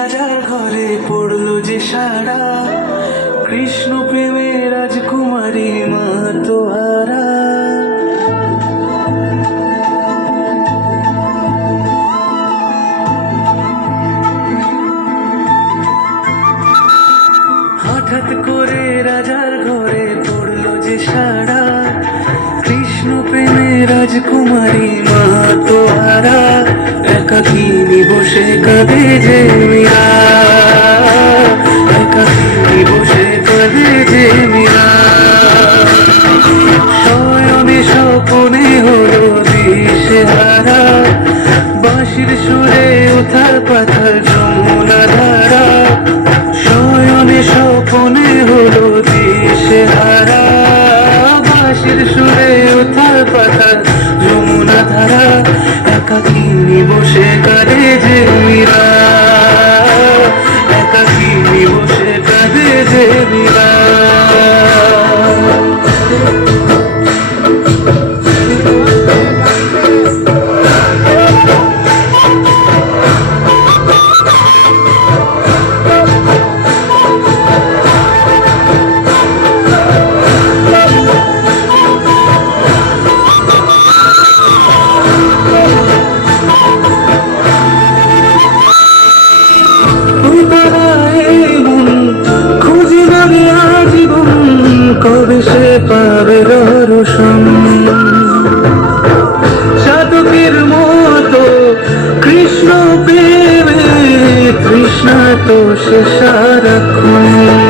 রাজার ঘরে পড়ল যে সারা। কৃষ্ণ প্রেমে রাজকুমারী মা তোহারা। হঠাৎ করে রাজার ঘরে পড়ল যে সারা। কৃষ্ণ প্রেমে রাজকুমারী একাকিনী বসে কাঁদে যে মীরা একাকিনী বসে কাঁদে যে মীরা শয়নে স্বপনে হলো দিশে বাঁশির সুরে উথাল পাথাল যমুনা ধারা। শয়নে স্বপনে হলো দিশে হারা বাঁশির সুরে উথাল পাথাল যমুনা ধারা। একাকিনী বসে সে পাবে রসম সাধকের মতো কৃষ্ণ প্রেমে কৃষ্ণ তো সে সারাক্ষণ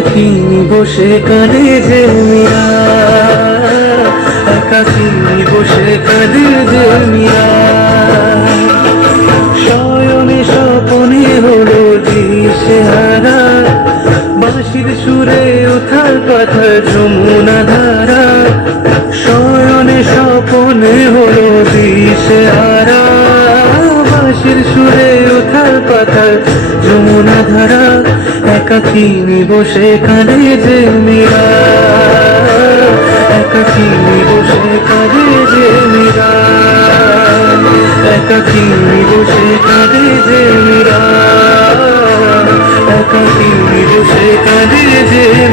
একাকিনী বসে কাঁদে যে মিয়া। একাকিনী বসে কাঁদে যে মিয়া। শয়নে স্বপনে হলো দিশে হারা। বাঁশির সুরে উথাল পাথাল যমুনা ধারা। শয়নে স্বপনে হলো দিশে হারা। বাঁশির সুরে উথাল পাথাল যমুনা ধারা। একাকিনী বসে কাঁদে যে মীরা। একাকিনী বসে কাঁদে যে মীরা। একাকিনী বসে কাঁদে যে মীরা। একাকিনী বসে কাঁদে যে